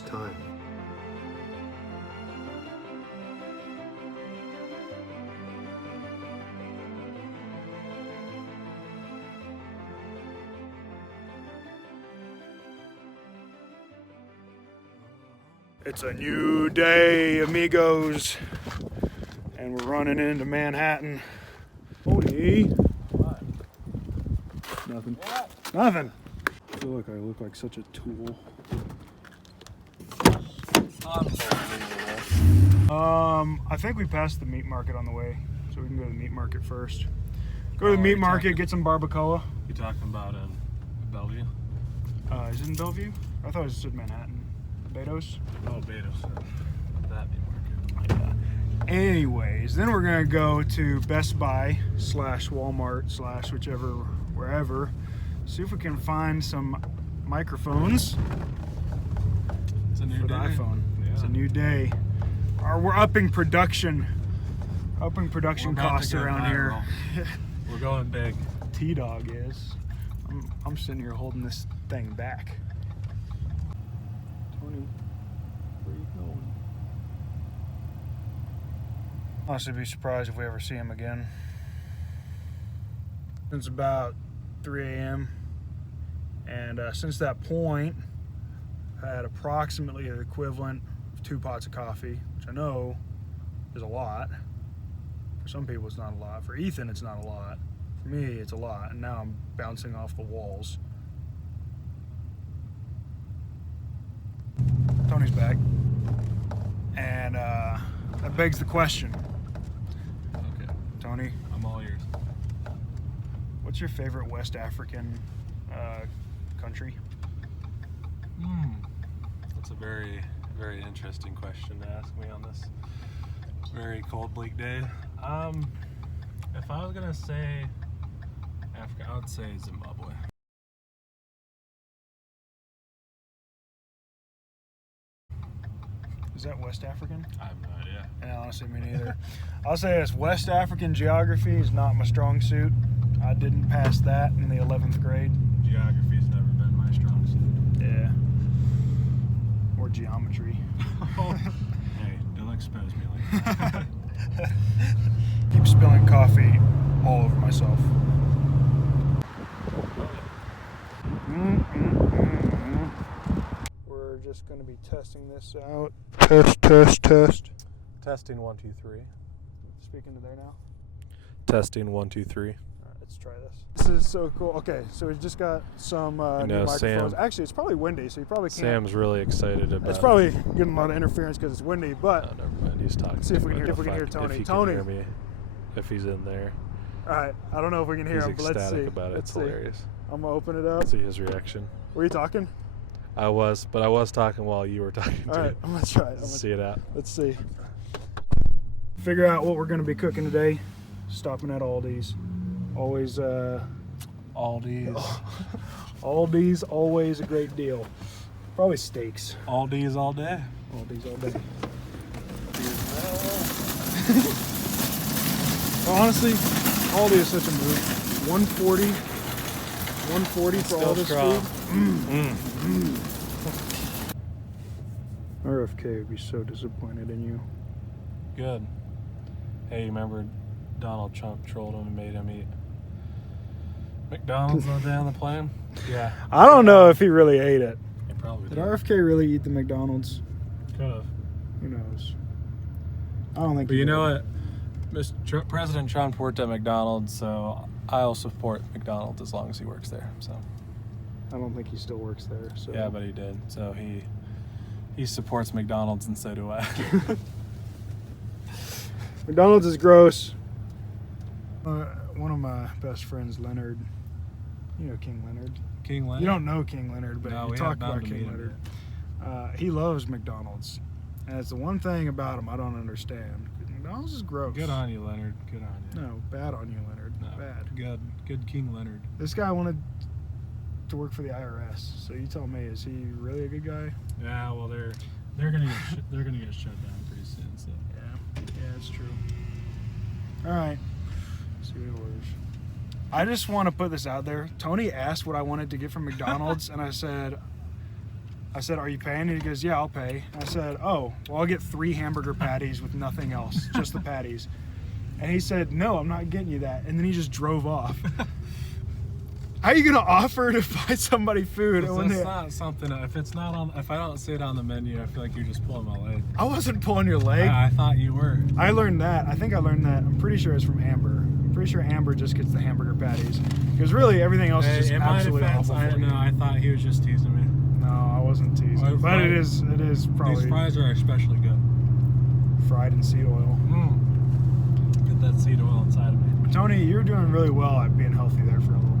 It's time. It's a new day, amigos, and we're running into Manhattan. Cody. What? Nothing. What? Nothing. I feel like I look like such a tool. I think we passed the meat market on the way, so we can go to the meat market first. Go to the meat market, get some barbacoa. You talking about in Bellevue? Is it in Bellevue? I thought it was in Manhattan. Betos? Oh, Betos. That meat market. Yeah. Anyways, then we're gonna go to Best Buy / Walmart / whichever, wherever. See if we can find some microphones. It's a new for day. the iPhone. Yeah. It's a new day. We're upping production. Upping production costs around here. We're going big. T-Dog is. I'm sitting here holding this thing back. Tony, where are you going? Honestly, be surprised if we ever see him again. It's about 3 a.m. and since that point, I had approximately the equivalent of 2 pots of coffee, which I know is a lot. For some people, it's not a lot. For Ethan, it's not a lot. For me, it's a lot, and now I'm bouncing off the walls. Tony's back, and that begs the question. Okay. Tony, I'm all ears. what's your favorite West African country? That's a very, very interesting question to ask me on this very cold, bleak day. If I was gonna say Africa, I would say Zimbabwe. Is that West African? I have no idea. And honestly, me neither. I'll say this, West African geography is not my strong suit. I didn't pass that in the 11th grade. Geography's never been my strong suit. Yeah. Or geometry. Hey, don't expose me like that. Keep spilling coffee all over myself. We're just going to be testing this out. Test. Testing 1, 2, 3. Speaking to there now. Testing 1, 2, 3. All right, let's try this. This is so cool. Okay, so we just got some new microphones. Actually, it's probably windy, so you probably can't. Sam's really excited about it. It's probably getting a lot of interference because it's windy, but Oh, never mind. He's talking. let's see if we to can me. hear Tony. If he Tony. can hear me, if he's in there. all right, I don't know if we can hear He's him, but let's see. ecstatic about it. Let's It's see. hilarious. I'm gonna open it up. See his reaction. Were you talking? I was talking while you were talking All to right, I'm gonna try it. See it out. Let's see. Figure out what we're gonna be cooking today. Stopping at Aldi's. Always, Aldi's. Aldi's, always a great deal. Probably steaks. Aldi's all day. Aldi's all day. Honestly, Aldi is such a move. 140 for all this food. RFK would be so disappointed in you. Good. Hey, you remember Donald Trump trolled him and made him eat McDonald's all day on the plane? Yeah. I don't know if he really ate it. He probably Did did. RFK really eat the McDonald's? Could have. Who knows? I don't think. But he you know did. what? President Trump worked at McDonald's, so I'll support McDonald's as long as he works there. So. I don't think he still works there. So. Yeah, but he did. So he supports McDonald's, and so do I. McDonald's is gross. One of my best friends, Leonard. You know King Leonard. King Leonard. You don't know King Leonard, but No, you we talk haven't about gotten to King meet him Leonard. He loves McDonald's, and it's the one thing about him I don't understand. McDonald's is gross. Good on you, Leonard. Good on you. No, bad on you, Leonard. No, Bad. Good King Leonard. This guy wanted to work for the IRS. So you tell me, is he really a good guy? Yeah, well they're gonna get shut down pretty soon. So Yeah, it's true. All right. Let's see what he orders. I just want to put this out there. Tony asked what I wanted to get from McDonald's, and I said, I said, are you paying? And he goes, yeah, I'll pay. I said, oh, well, I'll get 3 hamburger patties with nothing else, just the patties. And he said, no, I'm not getting you that. And then he just drove off. How are you gonna offer to buy somebody food? It's not something. If I don't see it on the menu, I feel like you're just pulling my leg. I wasn't pulling your leg. I thought you were. I learned that. I think I learned that. I'm pretty sure it's from Amber. I'm pretty sure Amber just gets the hamburger patties. Because really, everything else is just absolutely awful. I don't know. I thought he was just teasing me. No, I wasn't teasing. Well, but it is probably. These fries are especially good. Fried in seed oil. Get that seed oil inside of me. Tony, you're doing really well at being healthy there for a little bit.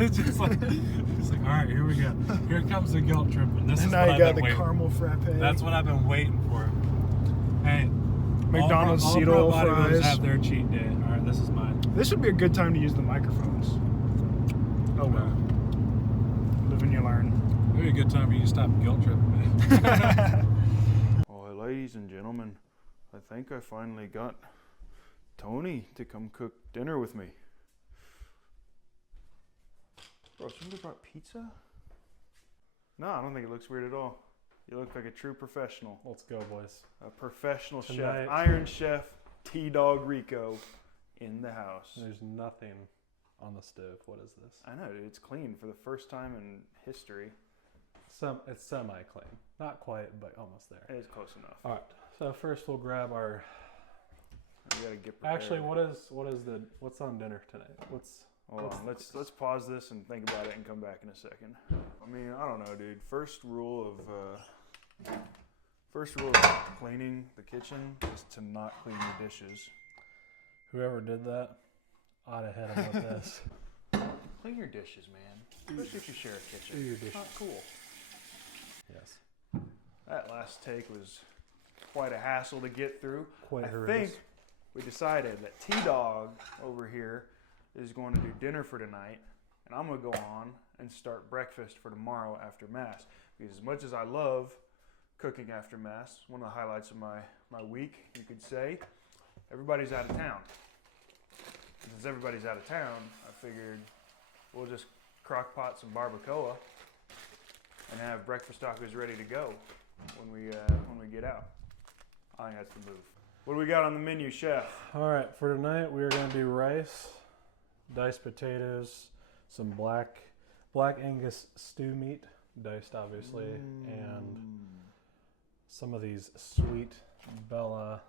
It's just like, all right, here we go. Here comes the guilt trip, and this is now what you I've got been the waiting. caramel frappe. That's what I've been waiting for. Hey, McDonald's all seed pro oil bodybuilders fries. have their cheat day. All right, this is mine. This would be a good time to use the microphones. Oh well. Live and you learn. Maybe a good time for you to stop guilt tripping me. Well, ladies and gentlemen, I think I finally got Tony to come cook dinner with me. Bro, somebody brought pizza? No, I don't think it looks weird at all. You look like a true professional. Let's go, boys. A professional Tonight. chef. Iron Chef T-Dog Rico in the house. There's nothing on the stove. What is this? I know, dude. It's clean for the first time in history. It's semi-clean. Not quite, but almost there. It is close enough. All right. So first we'll grab our. We gotta get prepared. Actually, what's on dinner tonight? Hold on, let's pause this and think about it and come back in a second. I mean, I don't know, dude. First rule of cleaning the kitchen is to not clean your dishes. Whoever did that ought to hit him with this. Clean your dishes, man. Especially if you share a kitchen. Do your dishes. Not cool. Yes. That last take was quite a hassle to get through. Quite I horrendous. think we decided that T-Dog over here is going to do dinner for tonight, and I'm going to go on and start breakfast for tomorrow after Mass. Because as much as I love cooking after Mass, one of the highlights of my week, you could say, everybody's out of town. And since everybody's out of town, I figured we'll just crock pot some barbacoa and have breakfast tacos ready to go when we get out. I think that's the move. What do we got on the menu, Chef? All right, for tonight we are going to do rice, diced potatoes, some black Angus stew meat, diced obviously, and some of these sweet Bella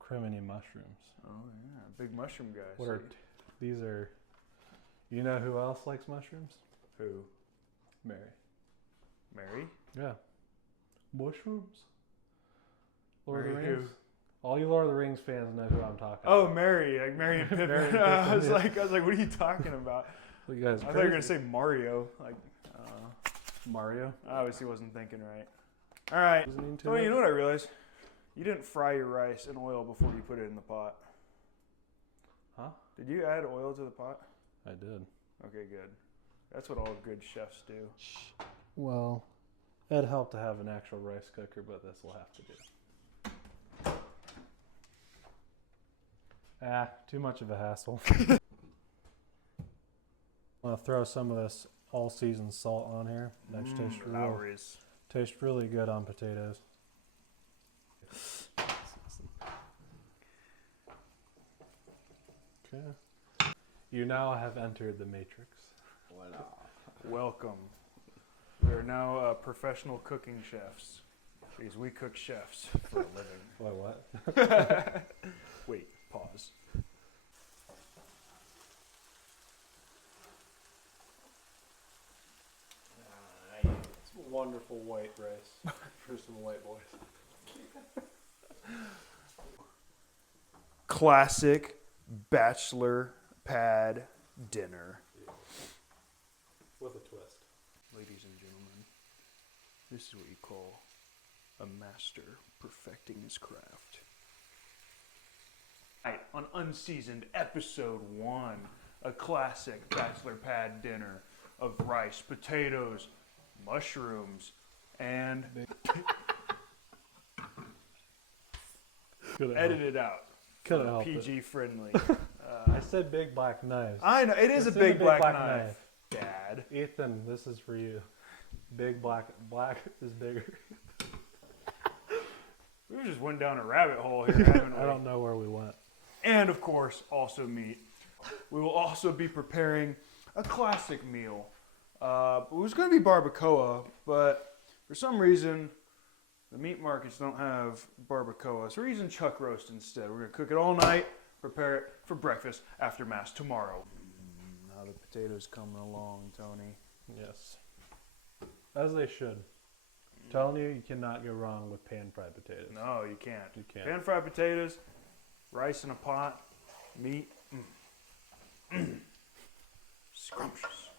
criminy mushrooms. Oh yeah, big mushroom guy. These are, you know who else likes mushrooms? Who? Mary. Mary? Yeah. Mushrooms. Lord of the Mary Rings. All you Lord of the Rings fans know who I'm talking Oh, about. Mary, like Mary and Pippin. Mary and I was Pippin, yeah. like, what are you talking about? So you guys I thought you were gonna say Mario. Like, Mario. I obviously wasn't thinking right. All right. So you know what I realized? You didn't fry your rice in oil before you put it in the pot. Huh? Did you add oil to the pot? I did. Okay, good. That's what all good chefs do. Well, it'd help to have an actual rice cooker, but this will have to do. Too much of a hassle. I'm gonna throw some of this all-season salt on here. That tastes really good on potatoes. Okay. You now have entered the Matrix. Welcome. We are now professional cooking chefs because we cook chefs for a living. Wait, what? Wait, pause. It's wonderful white rice for some white boys. Classic bachelor pad dinner. With a twist. Ladies and gentlemen, this is what you call a master perfecting his craft. Right, on Unseasoned Episode 1, a classic bachelor pad dinner of rice, potatoes, mushrooms, and edit it out. Couldn't help it. PG friendly. I said big black knives. I know, it is a big black knife. Dad. Ethan, this is for you. Big black is bigger. We just went down a rabbit hole here, haven't we? I don't know where we went. And of course, also meat. We will also be preparing a classic meal. It was going to be barbacoa, but for some reason, the meat markets don't have barbacoa. So we're using chuck roast instead. We're going to cook it all night, prepare it for breakfast after Mass tomorrow. Now the potatoes coming along, Tony. Yes. As they should. Telling you, you cannot go wrong with pan-fried potatoes. No, you can't. You can't. Pan-fried potatoes, rice in a pot, meat. Scrumptious.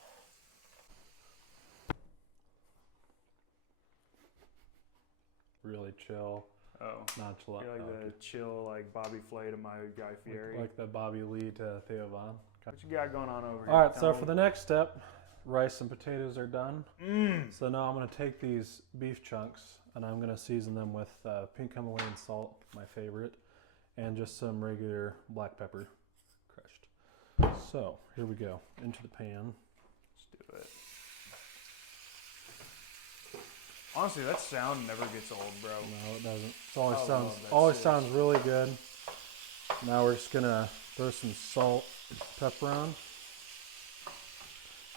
Really chill, Oh. nonchalant. You're like the chill, like Bobby Flay to my Guy Fieri. Like the Bobby Lee to Theo Von. What you got going on over here? All right, so for the next step, rice and potatoes are done. Mmm. So now I'm going to take these beef chunks and I'm going to season them with pink Himalayan salt, my favorite, and just some regular black pepper crushed. So here we go, into the pan. Let's do it. Honestly, that sound never gets old, bro. No, it doesn't. It I always love that sounds really good. Now we're just going to throw some salt, pepper on.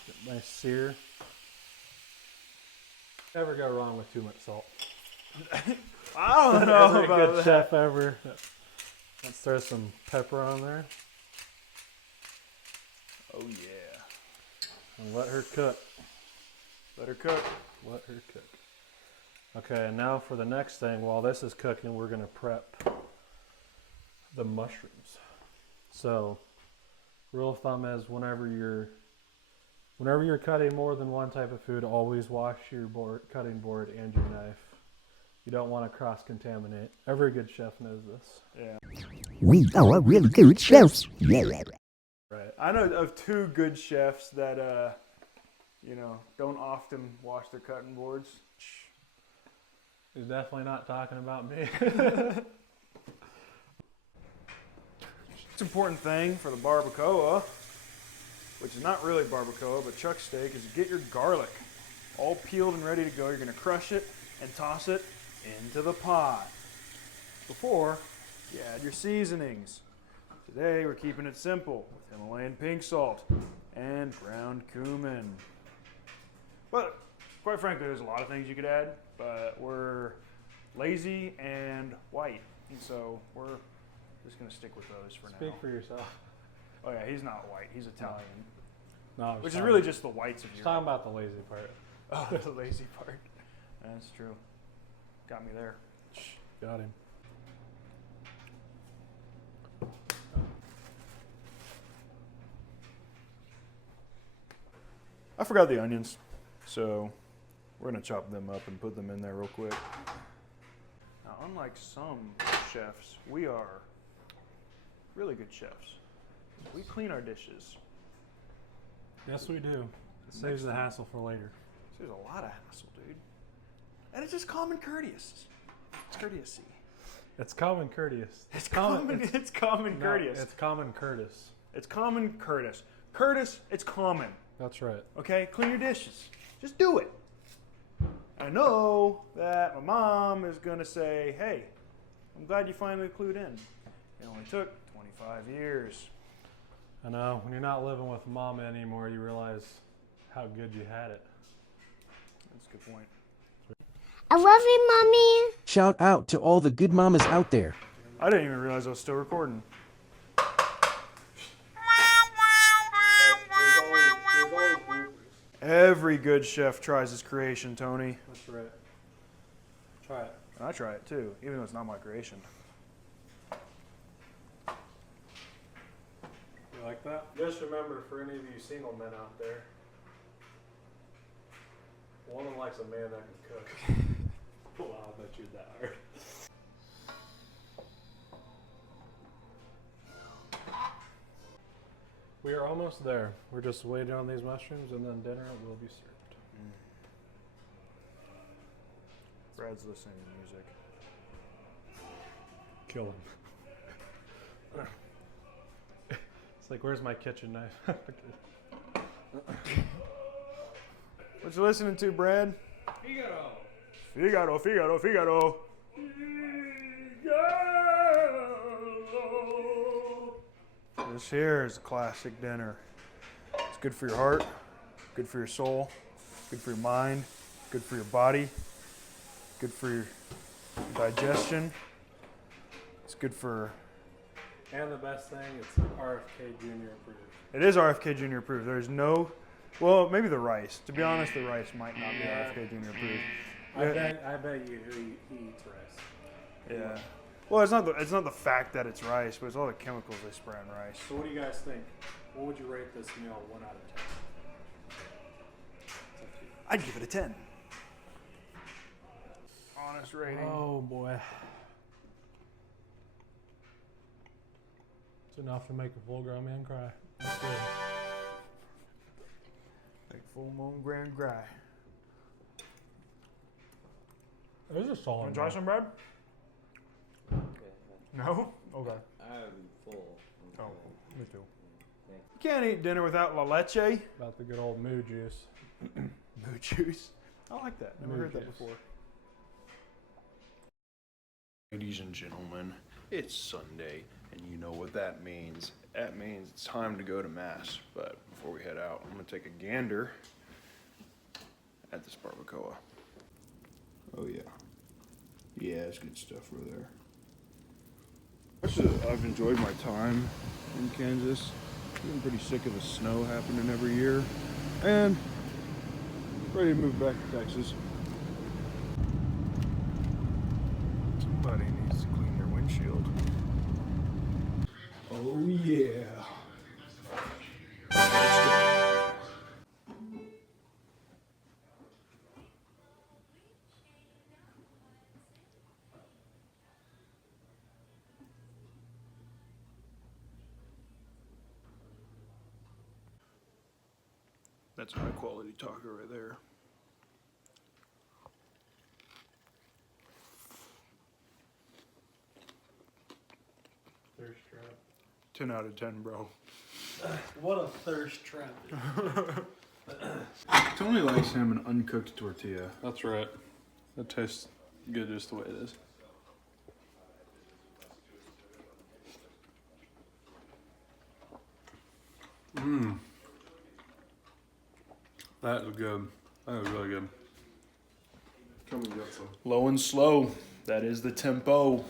Get nice sear. Never go wrong with too much salt. I don't know Every about good that. chef ever. Let's throw some pepper on there Oh yeah. and let her cook. Let her cook. Let her cook. Okay, and now for the next thing, while this is cooking, we're going to prep the mushrooms. So, rule of thumb is whenever you're cutting more than one type of food, always wash your cutting board and your knife. You don't want to cross-contaminate. Every good chef knows this. Yeah. We are really good chefs. Yeah. Right. I know of two good chefs that don't often wash their cutting boards. He's definitely not talking about me. It's an important thing for the barbacoa, which is not really barbacoa, but chuck steak, is to get your garlic all peeled and ready to go. You're going to crush it and toss it into the pot before you add your seasonings. Today we're keeping it simple with Himalayan pink salt and ground cumin. But quite frankly, there's a lot of things you could add, but we're lazy and white, and so we're just going to stick with those for Speak now. for yourself. Oh yeah, he's not white, he's Italian. No, I was Which is talking- really just the whites of I was Europe. talking about the lazy part. Oh, the lazy part. That's true. Got me there. Got him. I forgot the onions, so we're gonna chop them up and put them in there real quick. Now, unlike some chefs, we are really good chefs. We clean our dishes. Yes, we do. It saves the hassle for later. There's a lot of hassle, dude. And it's just common courteous. It's courtesy. It's common courteous. It's common. It's common No, courteous. it's common Curtis. It's common Curtis. Curtis, it's common. That's right. Okay? Clean your dishes. Just do it. I know that my mom is going to say, hey, I'm glad you finally clued in. It only took 25 years. I know. When you're not living with mama anymore, you realize how good you had it. That's a good point. I love you, Mommy. Shout out to all the good mamas out there. I didn't even realize I was still recording. Every good chef tries his creation, Tony. That's right. Try it. And I try it too, even though it's not my creation. You like that? Just remember, for any of you single men out there, a woman likes a man that can cook. Wow, I bet you're that hard. We are almost there. We're just waiting on these mushrooms and then dinner will be served. Brad's listening to music. Kill him. It's like, where's my kitchen knife? What you listening to, Brad? Figaro, Figaro, Figaro. This here is a classic dinner. It's good for your heart, good for your soul, good for your mind, good for your body, good for your digestion. It's good for... And the best thing, it's RFK Jr. approved. It is RFK Jr. approved. There's no... Well, maybe the rice. To be honest, the rice might not be RFK Jr. approved. I bet you he eats rice. Yeah. Well, it's not the fact that it's rice, but it's all the chemicals they spray on rice. So what do you guys think? What would you rate this meal 1 out of 10? I'd give it a 10. Honest rating. Oh boy. It's enough to make a full grown man cry. That's good. Like full moon grand cry. There's a solid. Want to try some, Brad? No? Okay. I'm full. Oh, me too. You can't eat dinner without la leche. About the good old moo juice. Moo juice. I like that. Never heard that before. Ladies and gentlemen, it's Sunday, and you know what that means. That means it's time to go to Mass. But before we head out, I'm going to take a gander at this barbacoa. Oh, yeah. Yeah, it's good stuff over there. I've enjoyed my time in Kansas. I'm getting pretty sick of the snow happening every year. And ready to move back to Texas. Somebody needs to clean their windshield. Oh yeah. That's high quality taco right there. Thirst trap. 10 out of 10, bro. What a thirst trap. Tony likes him an uncooked tortilla. That's right. That tastes good just the way it is. Mmm. That is good. That is really good. Tell me you got some. Low and slow. That is the tempo.